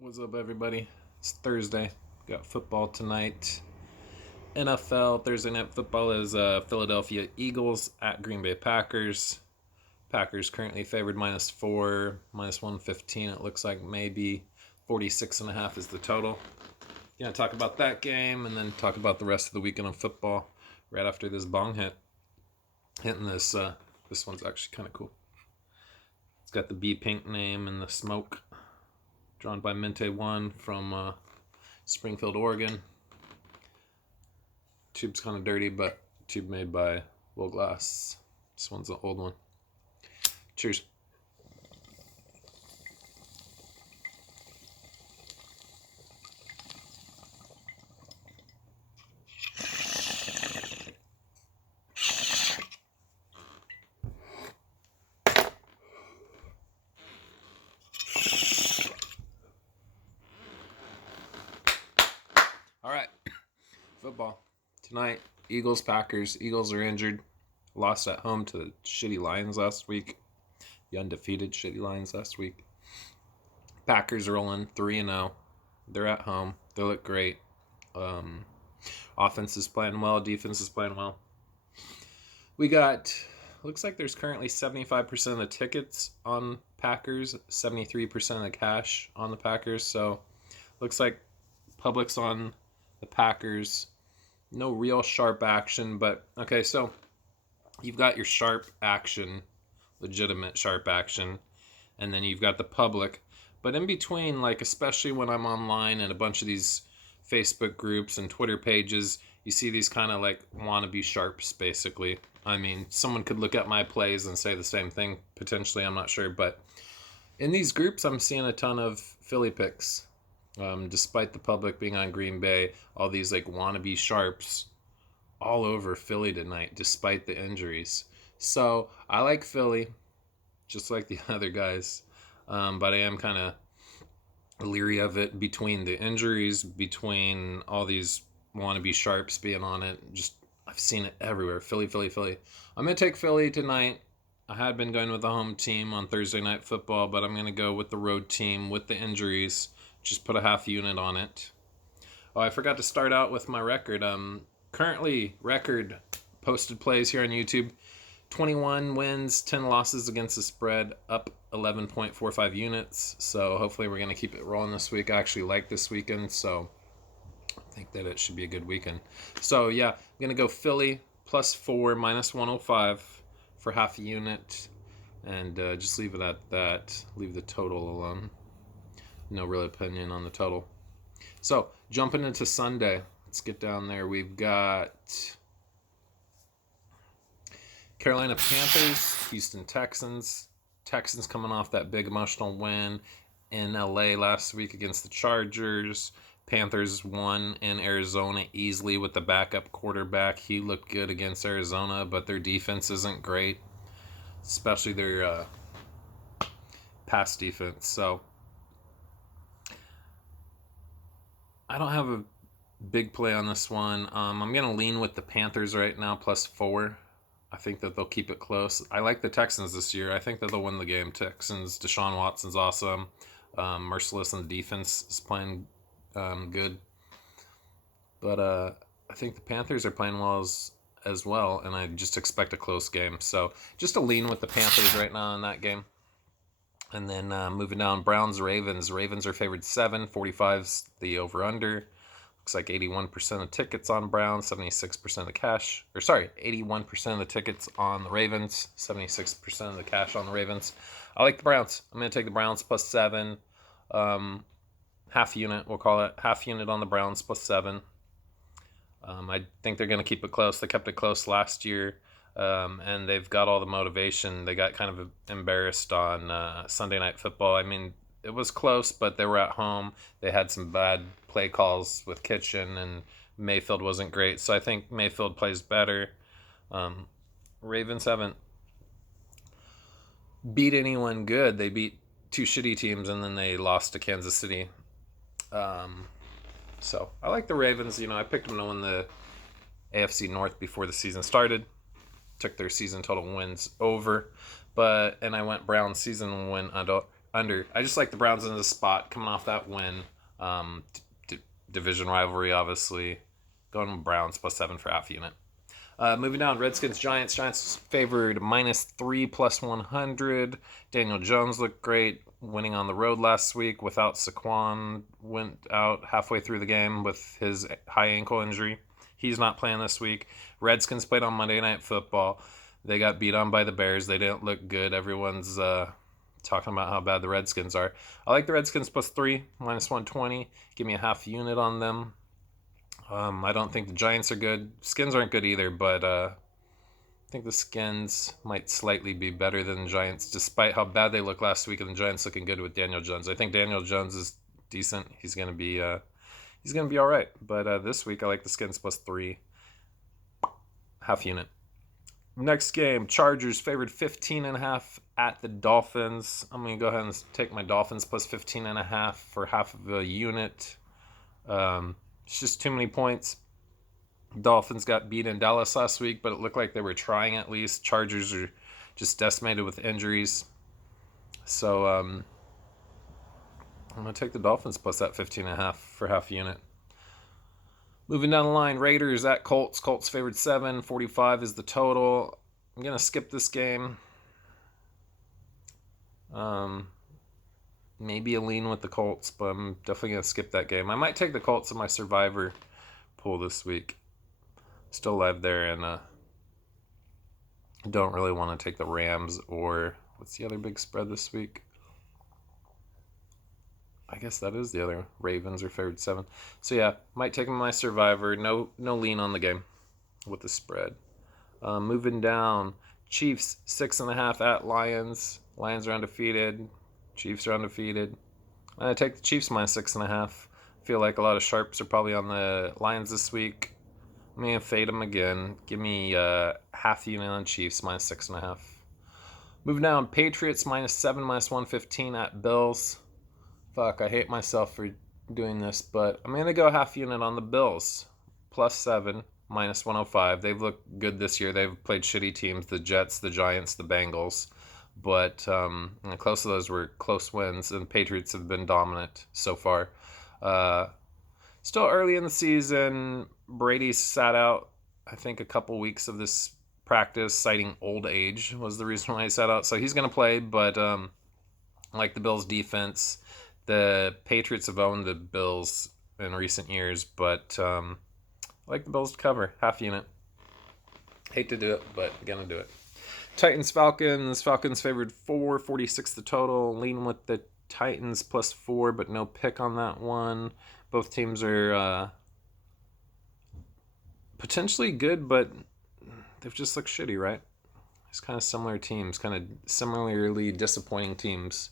What's up, everybody? It's Thursday. Got football tonight. NFL Thursday night football is Philadelphia Eagles at Green Bay Packers. Packers currently favored -4, -115. It looks like maybe 46.5 is the total. Gonna talk about that game and then talk about the rest of the weekend of football right after this bong hit. Hitting this. This one's actually kind of cool. It's got the B Pink name and the smoke. Drawn by Mente One from Springfield, Oregon. Tube's kind of dirty, but tube made by Will Glass. This one's an old one. Cheers. All right, football tonight. Eagles, Packers. Eagles are injured. Lost at home to the shitty Lions last week. The undefeated shitty Lions last week. Packers are rolling 3-0. They're at home. They look great. Offense is playing well. Defense is playing well. We got, looks like there's currently 75% of the tickets on Packers, 73% of the cash on the Packers. So looks like public's on the Packers. No real sharp action, but okay, so you've got your sharp action, legitimate sharp action, and then you've got the public. But in between, like especially when I'm online and a bunch of these Facebook groups and Twitter pages, you see these kind of like wannabe sharps, basically. I mean, someone could look at my plays and say the same thing, potentially, I'm not sure. But in these groups, I'm seeing a ton of Philly picks. Despite the public being on Green Bay, all these like wannabe sharps all over Philly tonight, despite the injuries. So I like Philly, just like the other guys, but I am kind of leery of it between the injuries, between all these wannabe sharps being on it. Just I've seen it everywhere. Philly, Philly, Philly. I'm gonna take Philly tonight. I had been going with the home team on Thursday night football, but I'm gonna go with the road team with the injuries. Just put a half unit on it. Oh, I forgot to start out with my record. Currently record posted plays here on YouTube. 21 wins, 10 losses against the spread, up 11.45 units. So hopefully we're going to keep it rolling this week. I actually like this weekend, so I think that it should be a good weekend. So yeah, I'm going to go Philly +4, -105 for half a unit, and just leave it at that. Leave the total alone. No real opinion on the total. So jumping into Sunday, let's get down there. We've got Carolina Panthers, Houston Texans. Texans coming off that big emotional win in LA last week against the Chargers. Panthers won in Arizona easily with the backup quarterback. He looked good against Arizona, but their defense isn't great, especially their pass defense. So I don't have a big play on this one. I'm going to lean with the Panthers right now, +4. I think that they'll keep it close. I like the Texans this year. I think that they'll win the game. Texans, Deshaun Watson's awesome. Merciless on the defense is playing good. But I think the Panthers are playing well as well, and I just expect a close game. So just a lean with the Panthers right now in that game. And then moving down, Browns-Ravens. Ravens are favored 7, 45's the over-under. Looks like 81% of tickets on Browns, 76% of the cash. 81% of the tickets on the Ravens, 76% of the cash on the Ravens. I like the Browns. I'm going to take the Browns +7. Half unit, we'll call it. Half unit on the Browns +7. I think they're going to keep it close. They kept it close last year, and they've got all the motivation. They got kind of embarrassed on Sunday Night Football. I mean, it was close, but they were at home. They had some bad play calls with Kitchen, and Mayfield wasn't great. So I think Mayfield plays better. Ravens haven't beat anyone good. They beat two shitty teams, and then they lost to Kansas City. So I like the Ravens. I picked them to win the AFC North before the season started. Took their season total wins over. And I went Browns season win Under. I just like the Browns in this spot coming off that win. Division rivalry, obviously. Going with Browns +7 for half unit. Moving down, Redskins, Giants. Giants favored -3 +100. Daniel Jones looked great, winning on the road last week without Saquon. Went out halfway through the game with his high ankle injury. He's not playing this week. Redskins played on Monday Night Football. They got beat on by the Bears. They didn't look good. Everyone's talking about how bad the Redskins are. I like the Redskins +3, -120. Give me a half unit on them. I don't think the Giants are good. Skins aren't good either, but I think the Skins might slightly be better than the Giants, despite how bad they looked last week, and the Giants looking good with Daniel Jones. I think Daniel Jones is decent. He's gonna be all right. But this week I like the Skins +3, half unit. Next game, Chargers favored 15.5 at the Dolphins. I'm gonna go ahead and take my Dolphins +15.5 for half of a unit. It's just too many points. Dolphins got beat in Dallas last week, but it looked like they were trying at least. Chargers are just decimated with injuries. So I'm going to take the Dolphins plus that 15.5 for half unit. Moving down the line, Raiders at Colts. Colts favored 7. 45 is the total. I'm going to skip this game. Maybe a lean with the Colts, but I'm definitely going to skip that game. I might take the Colts in my Survivor pool this week. Still alive there, and don't really want to take the Rams or what's the other big spread this week? I guess that is the other. Ravens are favored 7. So yeah, might take my Survivor. No lean on the game with the spread. Moving down, Chiefs 6.5 at Lions. Lions are undefeated. Chiefs are undefeated. I take the Chiefs -6.5. Feel like a lot of sharps are probably on the Lions this week. I'm going to fade them again. Give me half unit on Chiefs -6.5. Moving down, Patriots -7, -115 at Bills. Fuck, I hate myself for doing this, but I'm going to go half unit on the Bills. +7, -105. They've looked good this year. They've played shitty teams, the Jets, the Giants, the Bengals. But close of those were close wins, and Patriots have been dominant so far. Still early in the season. Brady sat out, I think, a couple weeks of this practice, citing old age was the reason why he sat out. So he's going to play, but like the Bills' defense, the Patriots have owned the Bills in recent years, but I like the Bills to cover, half unit. Hate to do it, but going to do it. Titans, Falcons. Falcons favored 4, 46 the total. Lean with the Titans +4, but no pick on that one. Both teams are potentially good, but they've just looked shitty, right? It's kind of similar teams, kind of similarly disappointing teams.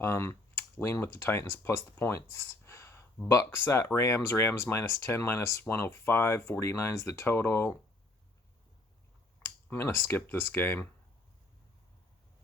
Lean with the Titans plus the points. Bucks at Rams. Rams -10, -105. 49 is the total. I'm going to skip this game.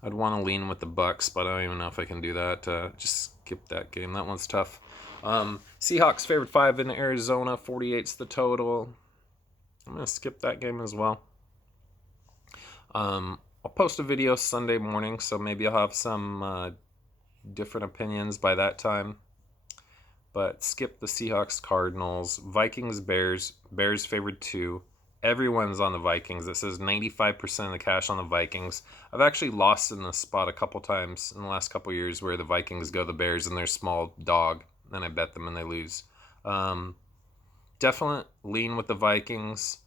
I'd want to lean with the Bucks, but I don't even know if I can do that. Just skip that game. That one's tough. Seahawks favored 5 in Arizona. 48's the total. I'm going to skip that game as well. I'll post a video Sunday morning, so maybe I'll have some different opinions by that time. But skip the Seahawks, Cardinals. Vikings, Bears. Bears favored 2. Everyone's on the Vikings. It says 95% of the cash on the Vikings. I've actually lost in this spot a couple times in the last couple years where the Vikings go the Bears and they're small dog, and I bet them and they lose. Definite lean with the Vikings.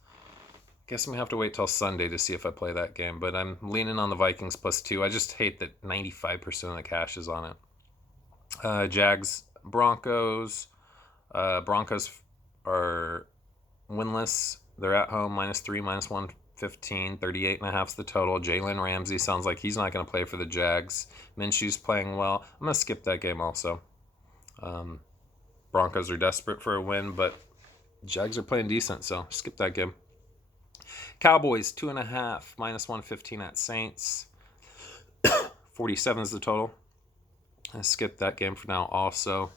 Guess I'm going to have to wait till Sunday to see if I play that game, but I'm leaning on the Vikings +2. I just hate that 95% of the cash is on it. Jags, Broncos. Broncos are winless. They're at home, -3, -115. 38.5 is the total. Jalen Ramsey sounds like he's not going to play for the Jags. Minshew's playing well. I'm going to skip that game also. Broncos are desperate for a win, but Jags are playing decent, so skip that game. Cowboys, 2.5, -115 at Saints. 47 is the total. I skip that game for now also.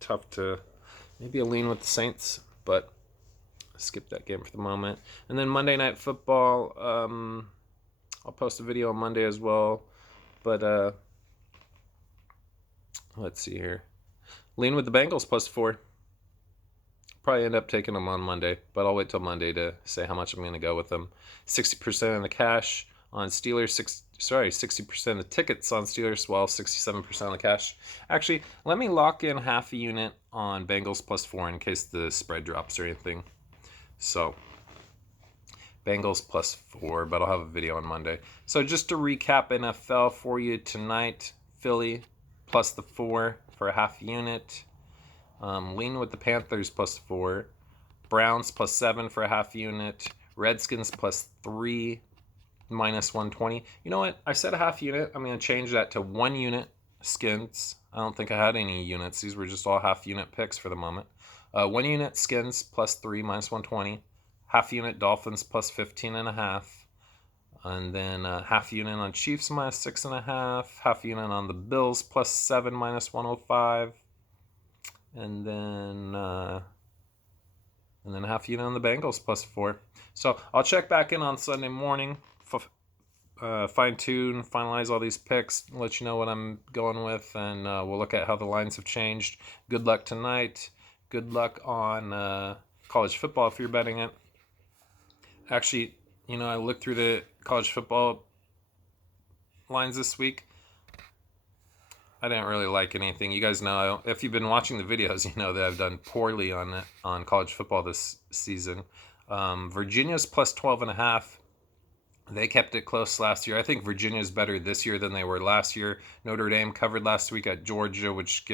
Tough to maybe a lean with the Saints, but skip that game for the moment. And then Monday Night Football. I'll post a video on Monday as well. But Let's see here. Lean with the Bengals +4. Probably end up taking them on Monday, but I'll wait till Monday to say how much I'm going to go with them. 60% in the cash on Steelers. 60% of the tickets on Steelers, while 67% of the cash. Actually, let me lock in half a unit on Bengals +4 in case the spread drops or anything. So Bengals +4, but I'll have a video on Monday. So just to recap NFL for you tonight: Philly +4 for a half unit. Lean with the Panthers +4. Browns +7 for a half unit. Redskins +3, -120. You know what? I said a half unit. I'm going to change that to 1 unit Skins. I don't think I had any units. These were just all half unit picks for the moment. 1 unit Skins +3, -120. Half unit Dolphins +15.5. And then half unit on Chiefs -6.5. Half unit on the Bills +7, -105. And then half unit on the Bengals +4. So I'll check back in on Sunday morning, fine tune, finalize all these picks, let you know what I'm going with, and we'll look at how the lines have changed. Good luck tonight. Good luck on college football if you're betting it. Actually, I looked through the college football lines this week. I didn't really like anything. You guys know, if you've been watching the videos, you know that I've done poorly on college football this season. Virginia's +12.5. They kept it close last year. I think Virginia's better this year than they were last year. Notre Dame covered last week at Georgia, which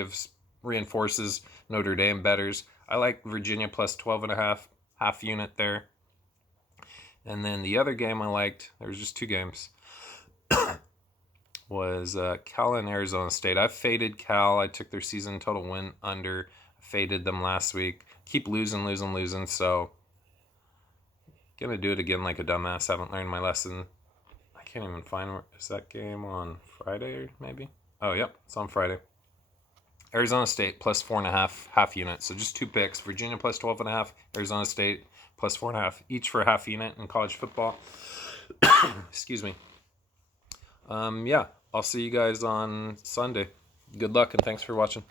reinforces Notre Dame bettors. I like Virginia +12.5, half unit there. And then the other game I liked, there was just 2 games, was Cal and Arizona State. I faded Cal. I took their season total win under. Faded them last week. Keep losing. So gonna do it again like a dumbass. Haven't learned my lesson. I can't even find is that game on Friday maybe? Oh, yep, it's on Friday. Arizona State +4.5, half unit. So just 2 picks. Virginia +12.5. Arizona State +4.5, each for a half unit in college football. Excuse me. Yeah, I'll see you guys on Sunday. Good luck and thanks for watching.